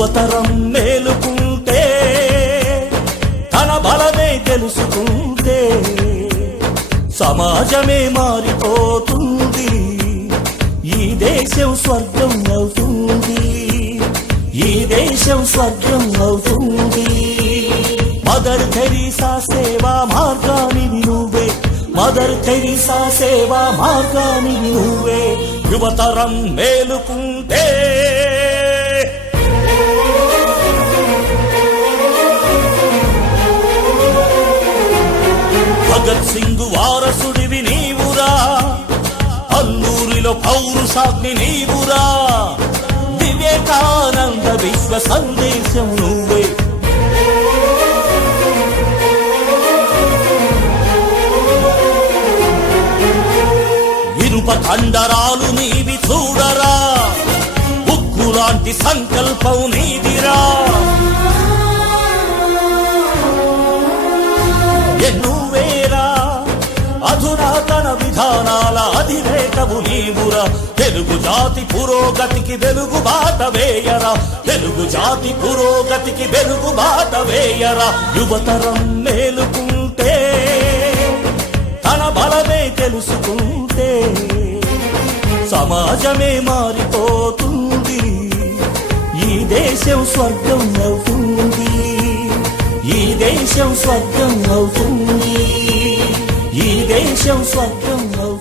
యువతరం మేలుకుంటే తన బలమే తెలుసుకుంటే సమాజమే మారిపోతుంది, ఈ దేశం స్వర్గం అవుతుంది, ఈ దేశం స్వర్గం అవుతుంది. మదర్ తెరీసా సేవా మార్గానివి నువ్వే, మదర్ తెరీసా సేవా మార్గానివి నువ్వే. యువతరం మేలుకుంటే భగత్ సింగ్ వారసుడివి నీవురా, అల్లూరిలో పౌరుషాగ్ని నీవురా, వివేకానంద విశ్వ సందేశం నువ్వే. ఇనుప కండరాలు నీవి చూడరా, ఉక్కు లాంటి సంకల్పం నీదిరా. నువ్వేరా అధునాతన విధానాల అధినేతవు నీవురా. తెలుగు జాతి పురోగతికి వెలుగు బాట వేయరా, తెలుగు జాతి పురోగతికి వెలుగు బాట వేయరా. యువతరం మేలుకుంటే తన బలమే తెలుసుకుంటే సమాజమే మారిపోతుంది, ఈ దేశం స్వర్గం అవుతుంది, ఈ దేశం స్వర్గం అవుతుంది, ఈ దేశం స్వర్గం అవుతుంది.